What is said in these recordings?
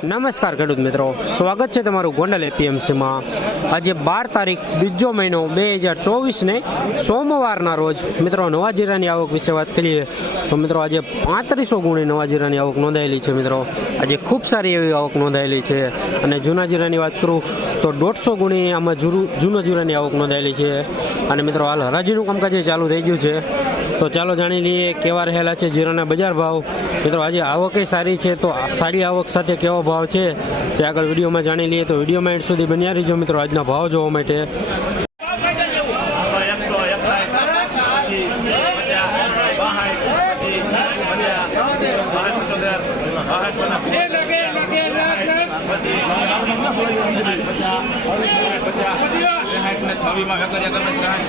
નમસ્કાર ખેડૂત મિત્રો. સ્વાગત છે તમારું ગોંડલ એપીએમસીમાં. આજે બાર તારીખ બીજો મહિનો બે હજાર ચોવીસને સોમવારના રોજ મિત્રો નવા જીરાની આવક વિશે વાત કરીએ તો મિત્રો આજે પાંત્રીસો ગુણી નવા જીરાની આવક નોંધાયેલી છે મિત્રો. આજે ખૂબ સારી એવી આવક નોંધાયેલી છે. અને જૂના જીરાની વાત કરું તો દોઢસો ગુણી આમાં જૂનું જૂના જીરાની આવક નોંધાયેલી છે. અને મિત્રો હાલ હરાજીનું કામકાજ ચાલુ થઈ ગયું છે. તો ચાલો જાણી લઈએ કેવા રહેલા છે જીરાના બજાર ભાવ. મિત્રો આજે આવકે સારી છે તો સારી આવક સાથે કેવો ભાવ છે. તે આગળ વિડીયોમાં જાણી લઈએ તો વિડીયોમાં એન્ડ સુધી બન્યા રહીજો મિત્રો. આજના ભાવ જોવા માટે.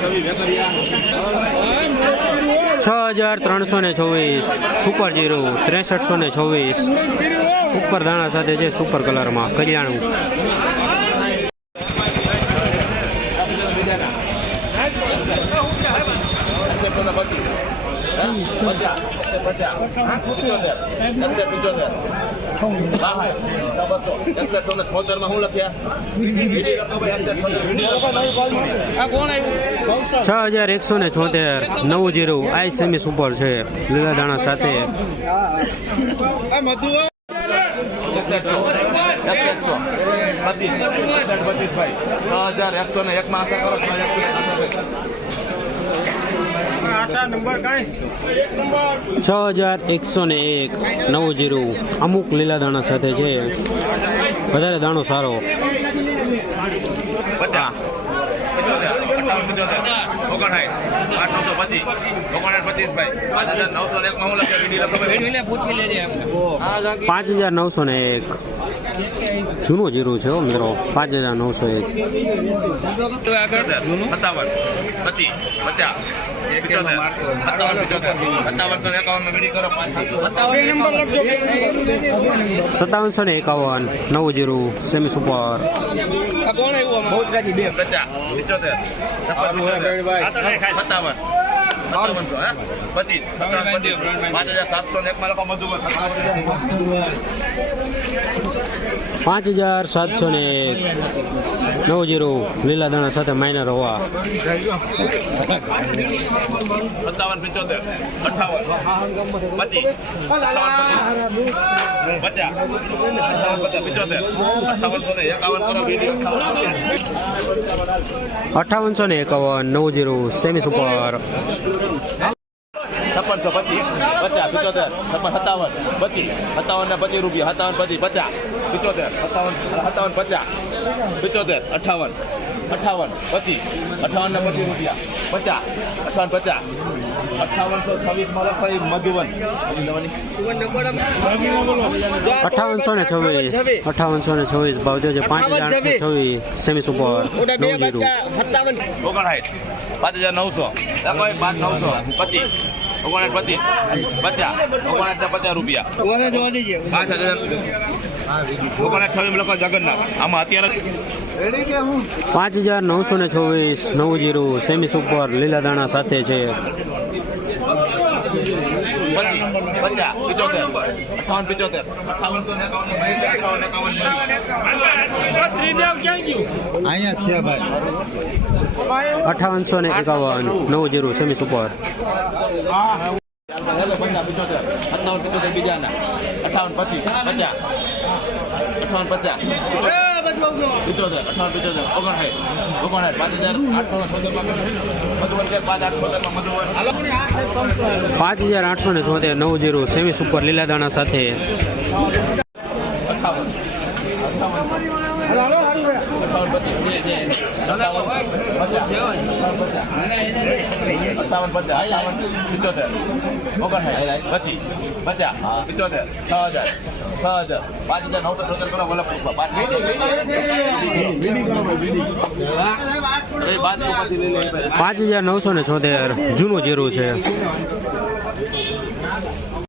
છવ્વીસ છ હજાર ત્રણસો ને ચોવીસ સુપર જીરો ત્રેસઠસો ને ચોવીસ ઉપર દાણા સાથે છે સુપર કલરમાં કલ્યાણું છ હજાર એકસો ને છોતેર, નવું જીરું, આઈ સેમી સુપર છે, લીલા દાણા સાથે. હજાર છ એકસો છ હજાર એકસો ને એક, નવ જીરો, અમુક લીલા દાણા સાથે છે. વધારે દાણો સારો. પચાસ ઓગણસાઠ આઠ નવસો પચીસ ઓગણસાઠ પચીસ ભાઈ પાંચ હજાર નવસો એક માં હું લખ્યા વીડિયો લખો પાંચ હજાર નવસો ને એક. જૂનું જીરું છે મિત્રો પાંચ હજાર નવસો એક સત્તાવનસો ને એકાવન નવું જીરું સેમી સુપર પચાસ પાંચ હજાર સાતસો ને એક માં લખો મધુબન પાંચ હજાર સાતસો ને એક જીરો લીલા દાણા સાથે માઇનર હોવા નવ અઠાવનસો ને એકાવન નવું જીરું સેમી સુપર છપ્પનસો પચીસ છપ્પન સત્તાવન પચીસ સત્તાવન ને પચીસ રૂપિયા સત્તાવન પચીસ પચાસ પિચોતેર સત્તાવન સત્તાવન પચાસ પિચોતેર અઠાવન અઠાવન પચીસ અઠાવન ને પચીસ રૂપિયા પચાસ અઠાવન પચાસ અઠાવનસો છવ્વીસમાં મધુવન. અઠાવનસો ને છવ્વીસ અઠાવનસો ને છવ્વીસ ભાવ છે પાંચ હજાર છવ્વીસ. સેમી સુપર નવું જીરું. ઓગણસાઠ પાંચ હજાર નવસો. પાંચ નવસો પચીસ. ઓગણસાઠ પચીસ. પચાસ. ઓગણસાઠ પચાસ રૂપિયા. પાંચ હજાર ઓગણસાઠ છવ્વીસ લખો જગન્નાથ. આમાં અત્યારે પાંચ હજાર નવસો ને છવ્વીસ નવું જીરો સેમી સુપર લીલા દાણા સાથે છે. પિચોતેર અઠાવન પિચોતેર ને એકાવન એકાવન એકાવન અહીંયા જ ભાઈ અઠાવનસો ને એકાવન. નવું જીરું સેમી સુપર. અઠાવન પચીસ. પચાસ. અઠાવન પચાસ. પાંચ હજાર આઠસો ને છોતેર નવ જીરો સેમી સુપર લીલા દાણા સાથે અઠાવન પચાસ પિચોતેર ઓગણસાઠ પચીસ પચાસ છ હજાર છ પાંચ હજાર નવસો પાંચ પાંચ હજાર નવસો ને છોતેર જૂનું જીરું છે